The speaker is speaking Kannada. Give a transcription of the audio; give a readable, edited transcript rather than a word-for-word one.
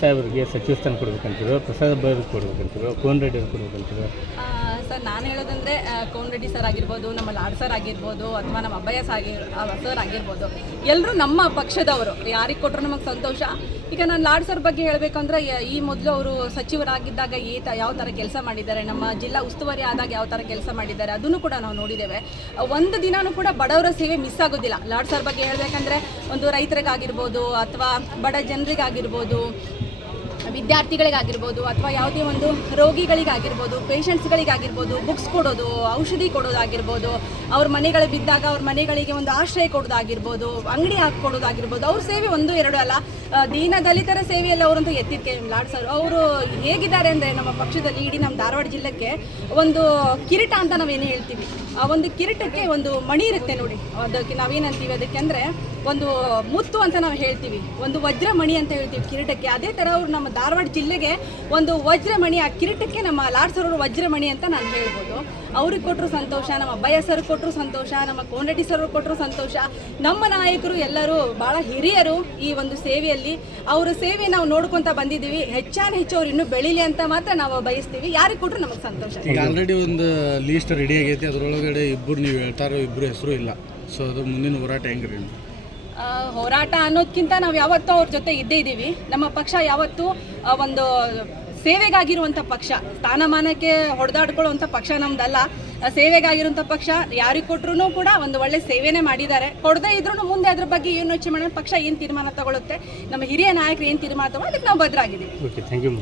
ಸಾಹೇಬರಿಗೆ ಸಚಿವ ಸ್ಥಾನ ಕೊಡ್ಬೇಕಂತಿರೋ, ಪ್ರಸಾದ್ ಅವ್ರಿಗೆ ಕೊಡ್ಬೇಕಂತಿರೋ, ಕೋನ್ ರೆಡ್ಡಿ ಅವ್ರಿಗೆ ಕೊಡ್ಬೇಕಂತಿರೋ? ಸರ್ ನಾನು ಹೇಳೋದಂದರೆ ಕೋನ್ ರೆಡ್ಡಿ ಸರ್ ಆಗಿರ್ಬೋದು, ನಮ್ಮ ಲಾಡ್ ಸರ್ ಆಗಿರ್ಬೋದು, ಅಥವಾ ನಮ್ಮ ಅಬ್ಬಯ್ಯ ಸರ್ ಆಗಿರ್ಬೋದು, ಎಲ್ಲರೂ ನಮ್ಮ ಪಕ್ಷದವರು. ಯಾರಿಗೆ ಕೊಟ್ಟರು ನಮಗೆ ಸಂತೋಷ. ಈಗ ನಾನು ಲಾಡ್ ಸರ್ ಬಗ್ಗೆ ಹೇಳಬೇಕಂದ್ರೆ, ಈ ಮೊದಲು ಅವರು ಸಚಿವರಾಗಿದ್ದಾಗ ಯಾವ ಥರ ಕೆಲಸ ಮಾಡಿದ್ದಾರೆ, ನಮ್ಮ ಜಿಲ್ಲಾ ಉಸ್ತುವಾರಿ ಆದಾಗ ಯಾವ ಥರ ಕೆಲಸ ಮಾಡಿದ್ದಾರೆ ಅದನ್ನು ಕೂಡ ನಾವು ನೋಡಿದ್ದೇವೆ. ಒಂದು ದಿನವೂ ಕೂಡ ಬಡವರ ಸೇವೆ ಮಿಸ್ ಆಗೋದಿಲ್ಲ. ಲಾಡ್ ಸರ್ ಬಗ್ಗೆ ಹೇಳಬೇಕಂದ್ರೆ, ಒಂದು ರೈತರಿಗಾಗಿರ್ಬೋದು, ಅಥವಾ ಬಡ ಜನರಿಗಾಗಿರ್ಬೋದು, ವಿದ್ಯಾರ್ಥಿಗಳಿಗಾಗಿರ್ಬೋದು, ಅಥವಾ ಯಾವುದೇ ಒಂದು ರೋಗಿಗಳಿಗಾಗಿರ್ಬೋದು, ಪೇಷಂಟ್ಸ್ಗಳಿಗಾಗಿರ್ಬೋದು, ಬುಕ್ಸ್ ಕೊಡೋದು, ಔಷಧಿ ಕೊಡೋದಾಗಿರ್ಬೋದು, ಅವ್ರ ಮನೆಗಳು ಬಿದ್ದಾಗ ಅವ್ರ ಮನೆಗಳಿಗೆ ಒಂದು ಆಶ್ರಯ ಕೊಡೋದಾಗಿರ್ಬೋದು, ಅಂಗಡಿ ಹಾಕ್ಕೊಡೋದಾಗಿರ್ಬೋದು, ಅವ್ರ ಸೇವೆ 1-2 ಅಲ್ಲ, ದೀನ ದಲಿತರ ಸೇವೆಯಲ್ಲಿ ಅವರಂತೂ ಎತ್ತಿದ್ಕೆ ಲಾಡ್ ಸರ್. ಅವರು ಹೇಗಿದ್ದಾರೆ ಅಂದರೆ, ನಮ್ಮ ಪಕ್ಷದಲ್ಲಿ ಇಡೀ ನಮ್ಮ ಧಾರವಾಡ ಜಿಲ್ಲೆಗೆ ಒಂದು ಕಿರೀಟ ಅಂತ ನಾವೇನು ಹೇಳ್ತೀವಿ, ಆ ಒಂದು ಕಿರೀಟಕ್ಕೆ ಒಂದು ಮಣಿ ಇರುತ್ತೆ ನೋಡಿ, ಅದಕ್ಕೆ ನಾವೇನಂತೀವಿ ಅದಕ್ಕೆ ಅಂದರೆ ಒಂದು ಮುತ್ತು ಅಂತ ನಾವು ಹೇಳ್ತೀವಿ, ಒಂದು ವಜ್ರಮಣಿ ಅಂತ ಹೇಳ್ತೀವಿ ಕಿರೀಟಕ್ಕೆ. ಅದೇ ಥರ ಅವರು ನಮ್ಮ ಧಾರವಾಡ ಜಿಲ್ಲೆಗೆ ಒಂದು ವಜ್ರಮಣಿ, ಆ ಕಿರೀಟಕ್ಕೆ ನಮ್ಮ ಲಾಡ್ ಸರ್ ಅವರು ವಜ್ರಮಣಿ ಅಂತ ನಾನು ಹೇಳ್ಬೋದು. ಅವ್ರಿಗೆ ಕೊಟ್ಟರು ಸಂತೋಷ, ನಮ್ಮ ಅಬ್ಬಯ್ಯ ಸರ್ ಕೊಟ್ಟರು ಸಂತೋಷ, ನಮ್ಮ ಕೋನ್ ರೆಡ್ಡಿ ಸರ್ ಕೊಟ್ಟರು ಸಂತೋಷ. ನಮ್ಮ ನಾಯಕರು ಎಲ್ಲರೂ ಭಾಳ ಹಿರಿಯರು ಈ ಒಂದು ಸೇವೆಯಲ್ಲಿ. ಅವರ ಸೇವೆ ನಾವು ನೋಡ್ಕೊತ ಬಂದಿದ್ದೀವಿ. ಹೆಚ್ಚು ಅವ್ರು ಇನ್ನೂ ಬೆಳೀಲಿ ಅಂತ ಮಾತ್ರ ನಾವು ಬಯಸ್ತೀವಿ. ಯಾರಿಗೆ ಕೊಟ್ಟರು ನಮಗೆ ಸಂತೋಷ. ಈಗ ಆಲ್ರೆಡಿ ಒಂದು ಲೀಸ್ಟ್ ರೆಡಿ ಆಗೈತಿ, ಅದರೊಳಗಡೆ ಇಬ್ಬರು ನೀವು ಹೇಳ್ತಾರೋ ಇಬ್ಬರು ಹೆಸರು ಇಲ್ಲ. ಸೊ ಅದು ಮುಂದಿನ ಹೋರಾಟ ಹೆಂಗ್ರಿ? ಹೋರಾಟ ಅನ್ನೋದಕ್ಕಿಂತ ನಾವು ಯಾವತ್ತೂ ಅವ್ರ ಜೊತೆ ಇದ್ದೇ ಇದ್ದೀವಿ. ನಮ್ಮ ಪಕ್ಷ ಯಾವತ್ತೂ ಒಂದು ಸೇವೆಗಾಗಿರುವಂಥ ಪಕ್ಷ, ಸ್ಥಾನಮಾನಕ್ಕೆ ಹೊಡೆದಾಡ್ಕೊಳ್ಳುವಂಥ ಪಕ್ಷ ನಮ್ದಲ್ಲ. ಸೇವೆಗಾಗಿರುವಂಥ ಪಕ್ಷ. ಯಾರಿಗೆ ಕೊಟ್ಟರು ಕೂಡ ಒಂದು ಒಳ್ಳೆ ಸೇವೆನೇ ಮಾಡಿದ್ದಾರೆ. ಕೊಡದೇ ಇದ್ರೂ ಮುಂದೆ ಅದ್ರ ಬಗ್ಗೆ ಏನು ಯೋಚನೆ ಮಾಡೋಣ, ಪಕ್ಷ ಏನು ತೀರ್ಮಾನ ತಗೊಳುತ್ತೆ, ನಮ್ಮ ಹಿರಿಯ ನಾಯಕರು ಏನು ತೀರ್ಮಾನ ತಗೊಳ್ಳೋ ಅದಕ್ಕೆ ನಾವು ಬದ್ಧರಾಗಿದ್ದೀವಿ. Okay, thank you.